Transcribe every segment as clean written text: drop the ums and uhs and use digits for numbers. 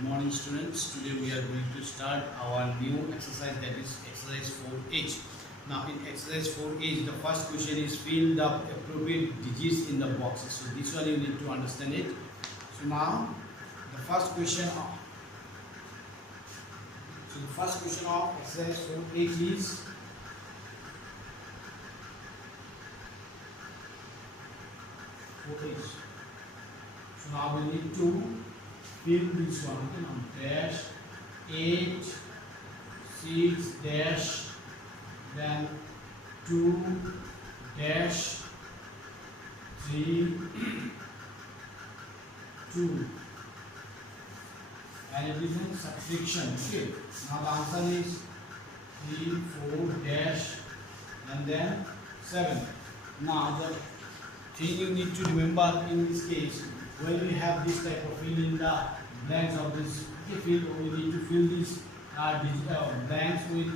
Good morning, students. Today we are going to start our new exercise, that is exercise 4H. Now in exercise 4H, the first question is fill the appropriate digits in the boxes. So this one you need to understand it. So now the first question of exercise 4H is So now we need to fill this one. Okay, now dash 8 6 dash then 2 dash 3 2 and it is in subtraction. Okay, now the answer is 3 4 dash and then 7. Now the thing you need to remember in this case, when we have this type of fill in the blanks of this field, we need to fill these blanks with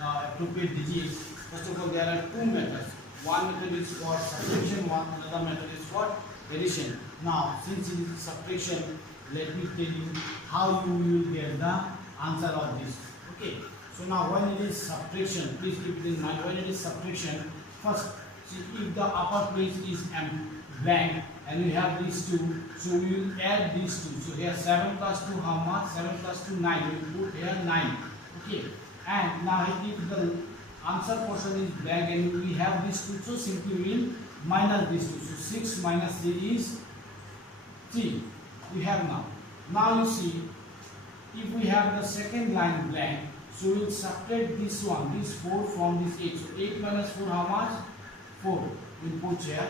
appropriate digits. First of all, there are two methods. One method is for subtraction, another method is for addition. Now, since it is subtraction, let me tell you how you will get the answer of this. Okay. So now, when it is subtraction, please keep it in mind. When it is subtraction, first, see if the upper place is blank and we have these two, so we will add these two. So here 7 plus 2 how much? 7 plus 2 9. We will put here 9. Okay. And now if the answer portion is blank and we have these two, so simply we will minus these two. So 6 minus 3 is 3. We have now. Now you see, if we have the second line blank, so we will subtract this one, this 4 from this 8. So 8 minus 4 how much? 4. We put here.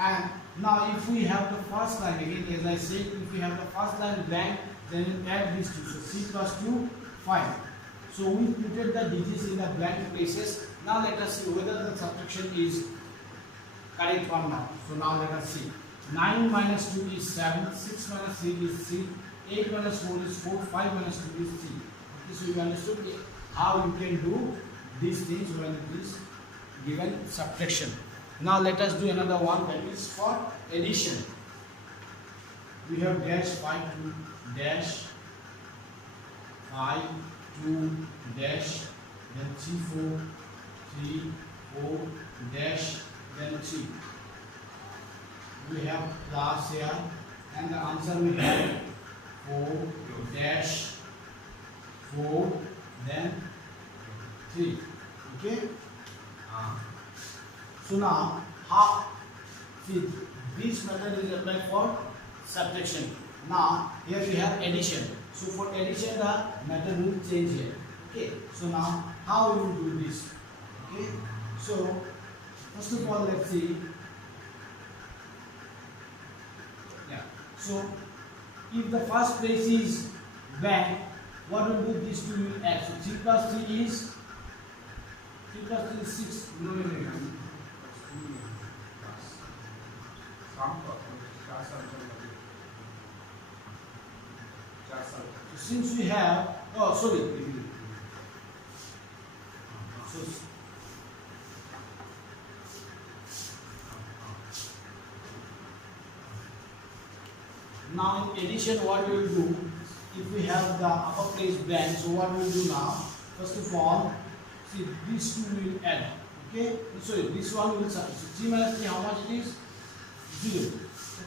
And now if we have the first line, again as I said, if we have the first line blank, then we add these two. So 3 plus 2, 5. So we put the digits in the blank places. Now let us see whether the subtraction is correct or not. So now let us see. 9 minus 2 is 7, 6 minus 3 is 3, 8 minus 4 is 4, 5 minus 2 is 3. Okay, so you understood how you can do these things when it is given subtraction. Now let us do another one, that is for addition. We have dash 5 2 dash 5 2 dash then 3 4 dash then 3. We have plus here and the answer we have 4 dash 4 then 3. Okay. So now, see, this method is applied for subtraction. Now, here we have addition. So for addition, the method will change here. Okay. So now, how we will do this? Okay. So first of all, let's see. Yeah. So if the first place is blank, what will do? These two will add. So 3 plus 3 is 6. So since we have, so now in addition, what we will do, if we have the upper place blank, so what we will do now, first of all, see these two will add. Okay, so this one will subtract. So 3 minus 3 how much it is? 0.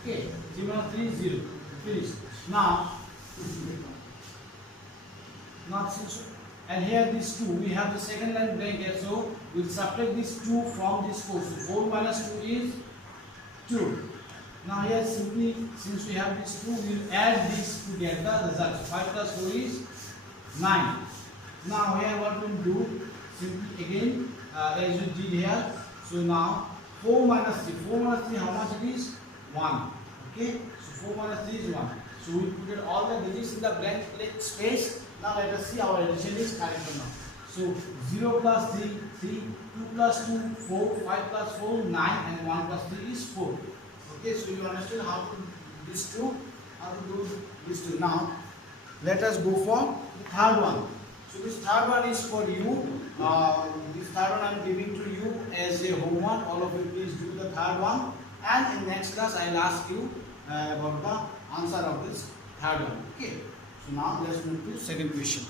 Okay, 3 minus 3 is 0. Finished. Now and here this 2, we have the second line blank here, so we will subtract this 2 from this 4. So 4 minus 2 is 2. Now here simply, since we have this 2, we will add this to get the result. So 5 plus 4 is 9. Now here what we will do, simply again as we did here. So now 4 minus 3. 4 minus 3 how much it is? 1. Okay, so 4 minus 3 is 1. So we put all the digits in the blank space. Now let us see our addition is correct or not. So 0 plus 3, 3, 2 plus 2, 4, 5 plus 4, 9 and 1 plus 3 is 4. Okay, so you understood how to do this two. Now let us go for the third one. So this third one is for you. This third one I am giving to you as a homework. All of you please do the third one. And in next class I will ask you about the answer of this third one. Okay. So now let's move to second question.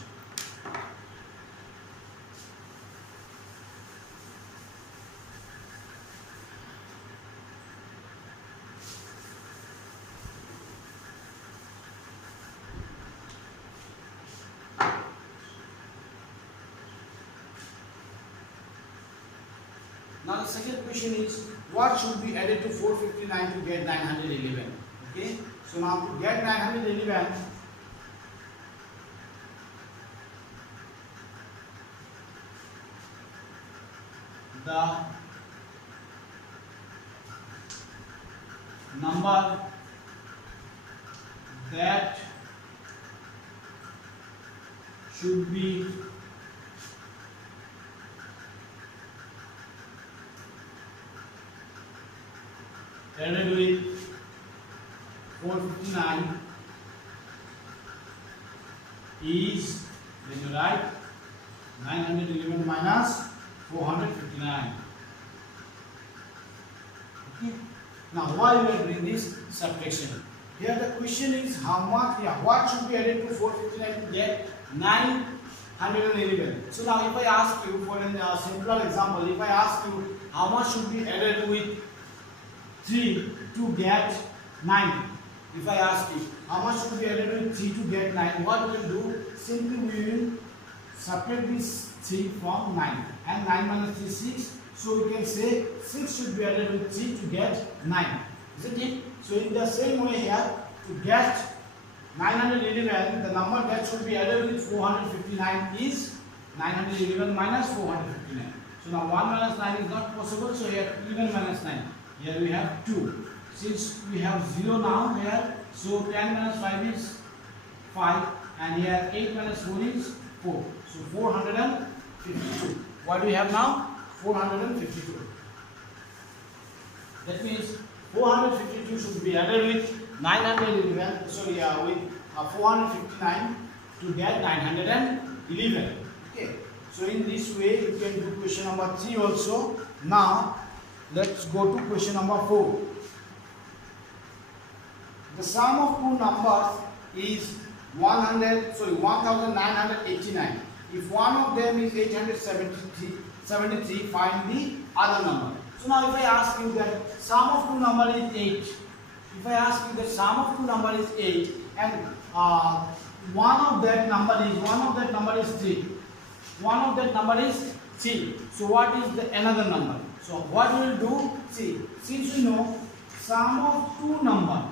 Now the second question is, what should be added to 459 to get 911? Okay, so now to get 911, the number that should be added with 459 is, then you write 911 minus 459. Okay. Now why we are doing this subtraction? Here the question is how much, what should be added to 459 to get 911. So now if I ask you for a simpler example, if I ask you how much should be added with 3 to get 9. If I ask you how much should be added with 3 to get 9, what we will do? Simply we will subtract this 3 from 9. And 9 minus 3 is 6. So we can say 6 should be added with 3 to get 9. Isn't it? So in the same way here, to get 911, the number that should be added with 459 is 911 minus 459. So now 1 minus 9 is not possible. So here 11 minus 9. Here we have 2. Since we have 0 now here, so 10 minus 5 is 5, and here 8 minus 4 is 4. So 452. What do we have now? 452. That means 452 should be added with 911. Sorry, with 459 to get 911. Okay. So in this way you can do question number 3 also. Now let's go to question number 4. The sum of two numbers is 1989. If one of them is 873, find the other number. So now if I ask you that sum of two number is 8, if I ask you that sum of two number is 8 and one of that number is 3. One of that number is 3. So what is the another number? So what we will do? See, since we know sum of two number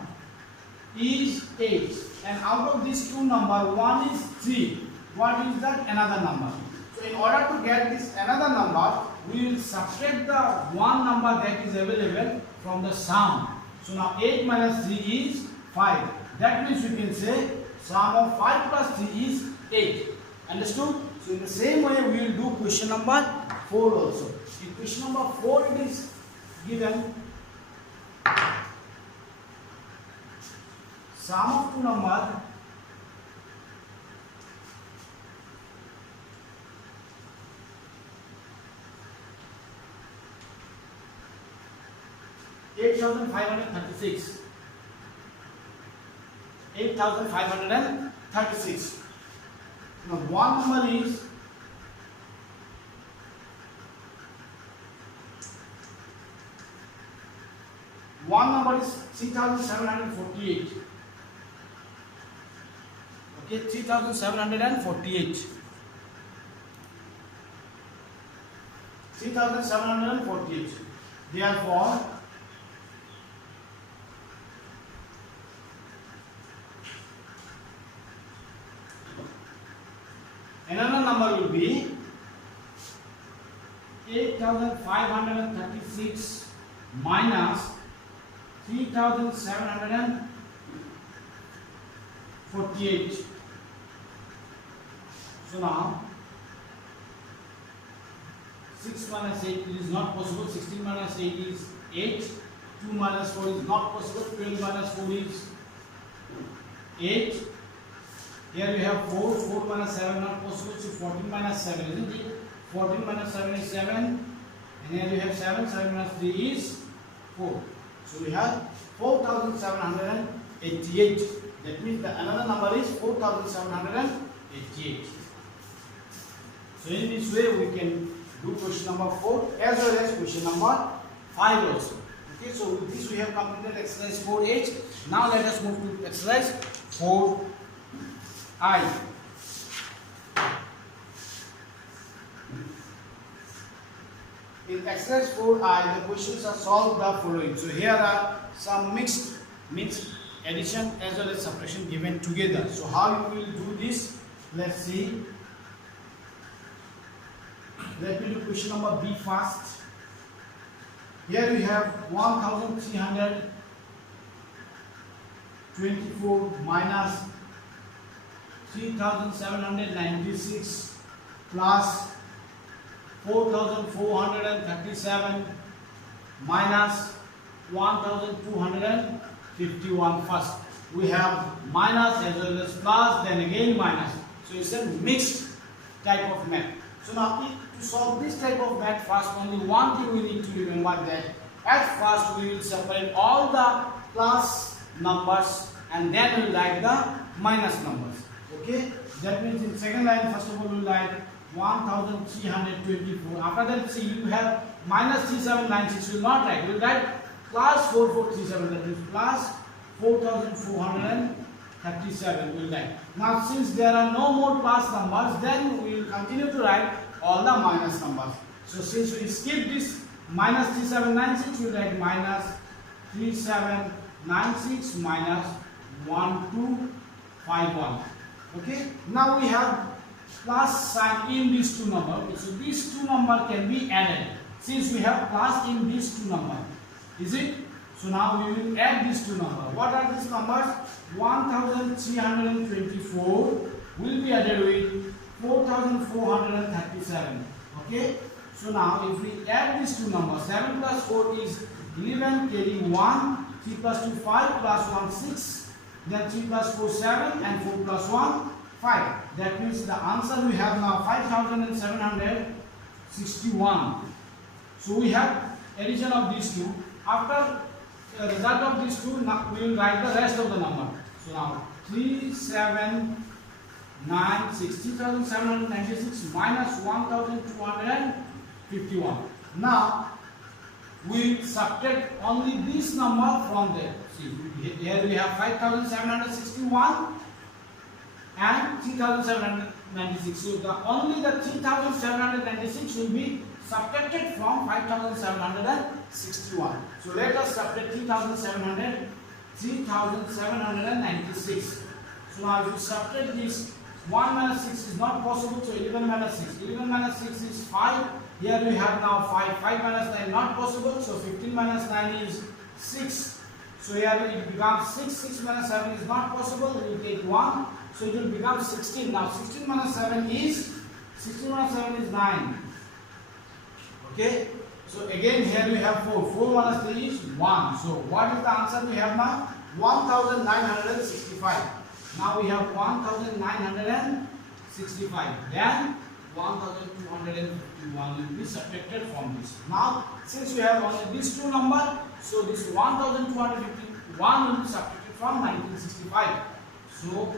is 8 and out of this two number one is 3. What is that another number? So in order to get this another number, we will subtract the one number that is available from the sum. So now 8 minus 3 is 5. That means we can say sum of 5 plus 3 is 8. Understood? So in the same way we will do question number 4 also. In question number 4 it is given sum of two numbers 8,536. 8,536. Now one number is one number is 3,748. Okay, 3,748. 3,748. Therefore, another number will be 8,536 minus 3,748. So now 6 minus 8 is not possible. 16 minus 8 is 8. 2 minus 4 is not possible. 12 minus 4 is 8. Here we have 4. 4 minus 7 not possible. So 14 minus 7, isn't it? 14 minus 7 is 7. And here we have 7. 7 minus 3 is 4. So we have 4,788. That means the another number is 4788. So in this way we can do question number 4 as well as question number 5 also. Okay, so with this we have completed exercise 4H. Now let us move to exercise 4I. In exercise 4I, the questions are solved the following. So here are some mixed means addition as well as subtraction given together. So how you will do this? Let's see. Let me do question number B first. Here we have 1324 minus 3796 plus 4437 minus 1251. First we have minus as well as plus, then again minus. So it's a mixed type of math. So now to solve this type of math, first only one thing we need to remember, that at first we will separate all the plus numbers and then we will write the minus numbers. Okay, that means in second line first of all we will write 1324. After that, see, you have minus 3796, will not write, we will write plus 4437, that means plus 4437 will write. Now since there are no more plus numbers, then we will continue to write all the minus numbers. So since we skip this minus 3796, we will write minus 3796 minus 1251. Okay, now we have plus sign in these two numbers. So these two numbers can be added. Since we have plus in these two numbers, is it? So now we will add these two numbers. What are these numbers? 1324 will be added with 4437. Okay. So now if we add these two numbers, 7 plus 4 is 11, carry 1, 3 plus 2 5, plus 1 6, then 3 plus 4 7, and 4 plus 1 5. That means the answer we have now 5761. So we have addition of these two. After the result of these two, now we will write the rest of the number. So now 3796 minus 1251. Now we subtract only this number from there. See, here we have 5761 and 3796. So only the 3796 will be subtracted from 5761. So let us subtract 3796. So now if you subtract this, 1 minus 6 is not possible, so 11 minus 6. 11 minus 6 is 5. Here we have now 5. 5 minus 9 not possible, so 15 minus 9 is 6. So here it becomes 6. 6 minus 7 is not possible, we will take 1. So it will become 16. Now 16 minus 7 is 9. Okay. So again here we have 4. 4 minus 3 is 1. So what is the answer we have now? 1965. Now we have 1965. Then 1251 will be subtracted from this. Now since we have only these two numbers, so this 1251 will be subtracted from 1965. So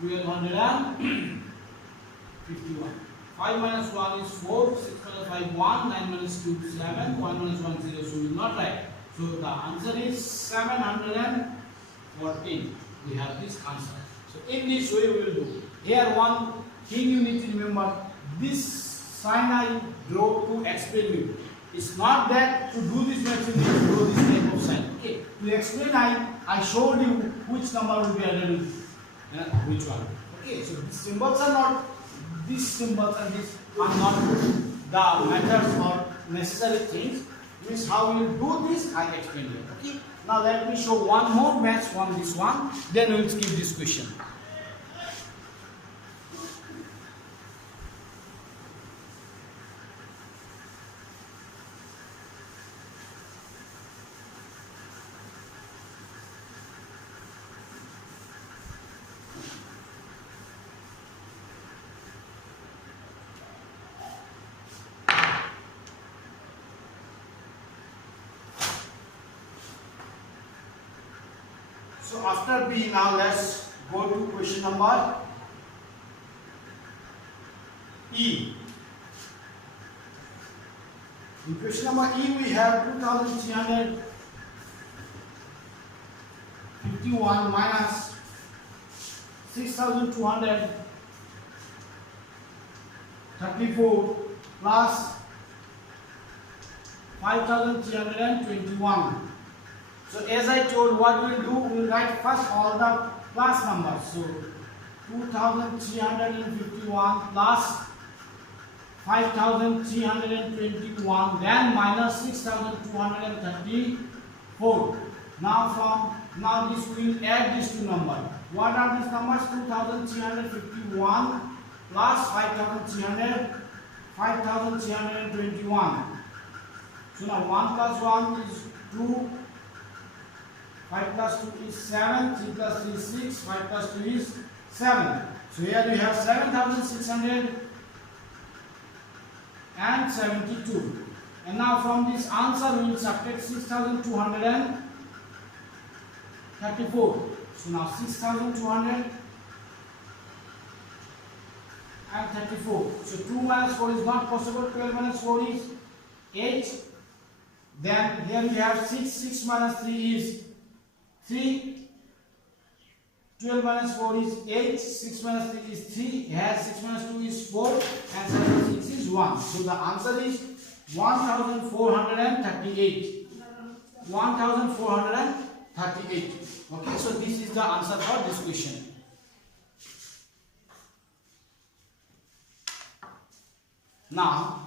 1251. 5 minus 1 is 4, 6 minus 5 1, 9 minus 2 7, 1 minus 1 0, so we will not write. So the answer is 714. We have this answer. So in this way we will do. Here one thing you need to remember, this sign I draw to explain you. It's not that to do this method you need to draw this type of sign. Okay. To explain I showed you which number will be added with which one. Okay, so these symbols are not, these symbols and these are not the methods or necessary things. Means how we will do this, I explained you. Okay. Now let me show one more match from this one, then we will skip this question. So So after B, now let's go to question number E. In question number E, we have 2351 minus 6234 plus 5321. So as I told, what we will do, we will write first all the plus numbers. So 2351 plus 5321, then minus 6234. Now this we will add these two numbers. What are these numbers? 2351 plus 5321. So now 1 plus 1 is 2, 5 plus 2 is 7, 3 plus 3 is 6, 5 plus 2 is 7. So here we have 7,672. And now from this answer we will subtract 6,234. So now 6,234. So 2 minus 4 is not possible. 12 minus 4 is 8. Then here we have 6. 6 minus 3 is 3. 12 minus 4 is 8. 6 minus 3 is 3. Here 6 minus 2 is 4. And 7 minus 6 is 1. So the answer is 1438. 1438. Okay, so this is the answer for this question. Now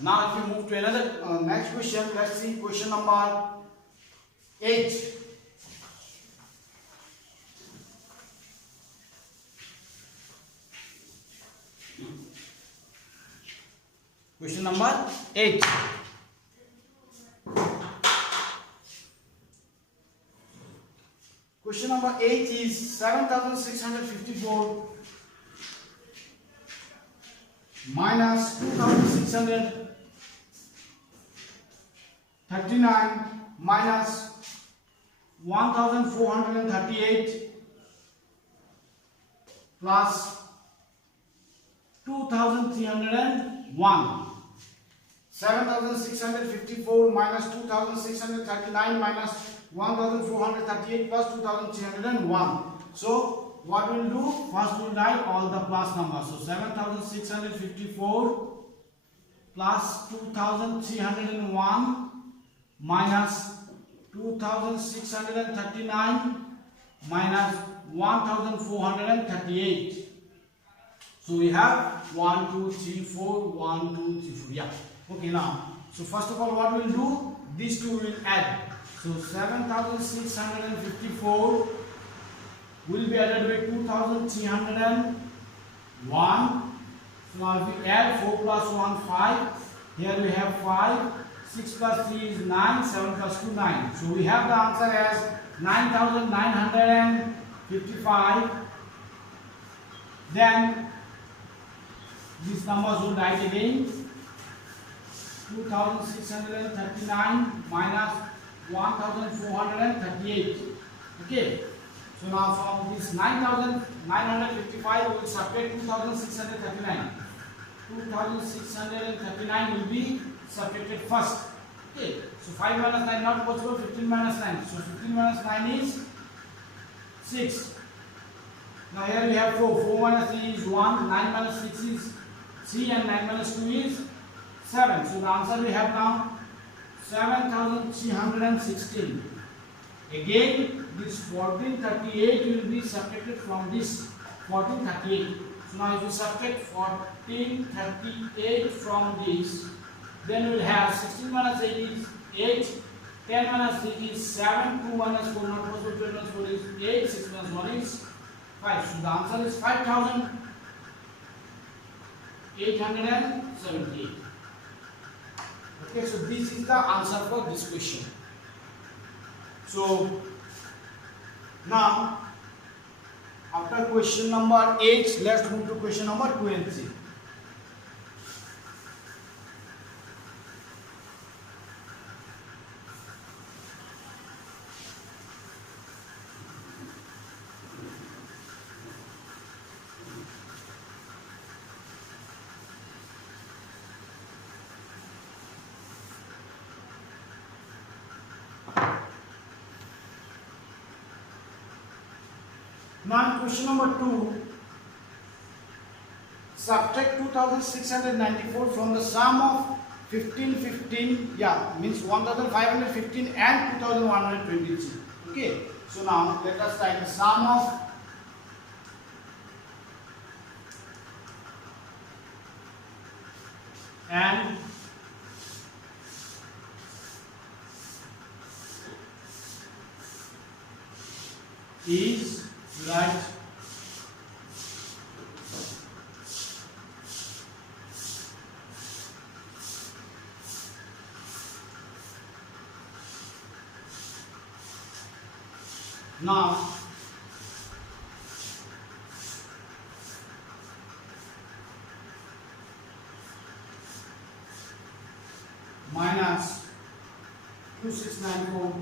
if we move to another next question, let's see question number 8. Question number 8. Question number 8 is 7,654 minus 2,639 minus 1,438 plus 2,301. 7,654 minus 2,639 minus 1,438 plus 2,301. So what we will do? First we will write all the plus numbers. So 7,654 plus 2,301 minus 2,639 minus 1,438. So we have 1, 2, 3, 4, 1, 2, 3, 4. Yeah. Okay, now. So first of all, what we will do? These two will add. So 7,654 will be added with 2,301. So now if we add 4 plus 1, 5. Here we have 5. 6 plus 3 is 9. 7 plus 2, 9. So we have the answer as 9,955. Then these numbers will write again. 2,639 minus 1,438. Okay. So now from this 9,955 we will subtract 2,639. 2,639 will be subtracted first. Okay. So 5 minus 9 not possible. 15 minus 9. So 15 minus 9 is 6. Now here we have 4. 4 minus 3 is 1. 9 minus 6 is 3 and 9 minus 2 is 7. So the answer we have now 7,316. Again this 1438 will be subtracted from this 1438. So now if you subtract 1438 from this, then we will have 16 minus 8 is 8, 10 minus 3 is 7, 2 minus 4 not possible, 12 minus 4 is 8, 6 minus 1 is 5. So the answer is 5,878. Okay, so this is the answer for this question. So now after question number 8, let's move to question number 2 and 3. Now question number 2. Subtract 2694 from the sum of 1515, means 1515 and 2123. Okay, so now let us write the sum of and is right. Now minus 2694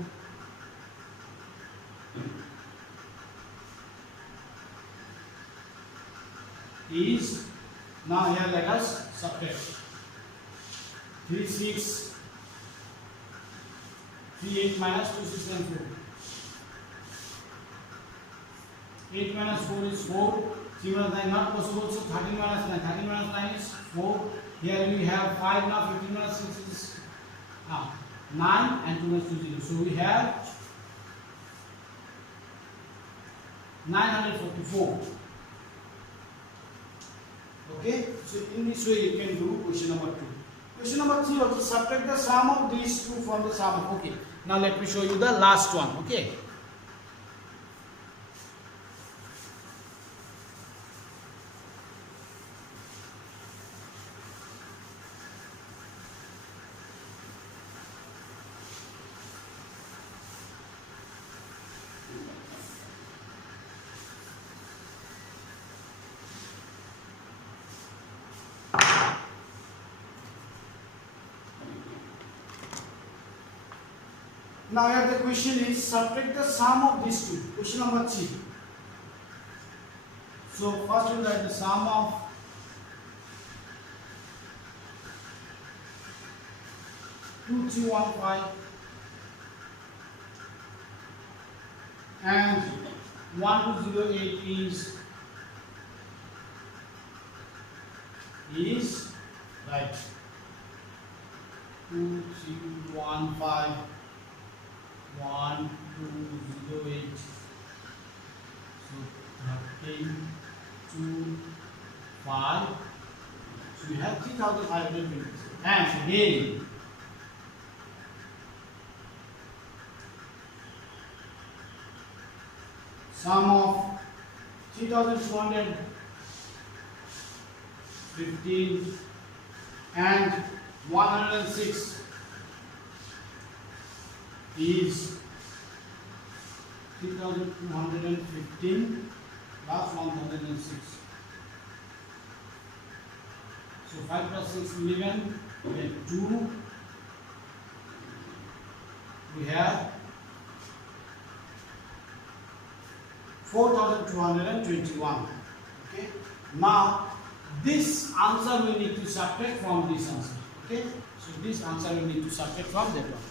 is, now here let us subtract 3638 minus 2694. 8 minus 4 is 4. 3 minus 9 not possible, so 13 minus 9. 13 minus 9 is 4. Here we have 5 now. 15 minus 6 is 9 and 2 minus 2 0. So we have 944. Okay, so in this way you can do question number 2. Question number 3 also, subtract the sum of these two from the sum of. Okay, now let me show you the last one. Okay. Now here the question is, subtract the sum of these two. Question number 3. So first we write the sum of two, 3, 1, 5 and 1208 is right. 2, 3, 1, 5 1208. So 13, 2, 5. So we have 3520. And again sum of 3215 and 106 is 3215 plus 1006. So 5 plus 6 11, then 2. We have 4221. Okay. Now this answer we need to subtract from this answer. Okay. So this answer we need to subtract from that one.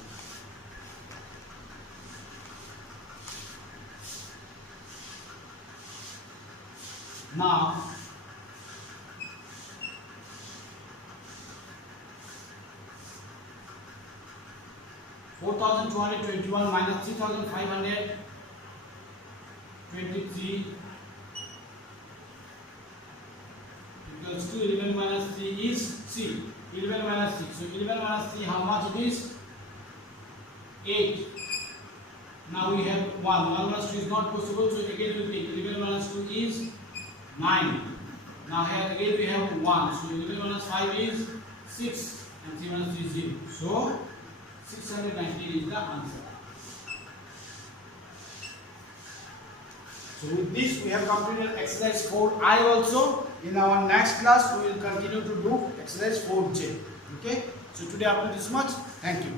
Now (4,221) minus 3,523 equals to 11 minus 3 is C. 11 minus 3. So 11 minus 3, how much it is? 8. Now we have 1. 1 minus 2 is not possible, so again we take 11 minus 2 is 9. Now here again we have 1. So 11 minus 5 is 6 and 3 minus 3 is 0. So 619 is the answer. So with this we have completed exercise 4I also. In our next class we will continue to do exercise 4J. Okay. So today up to this much. Thank you.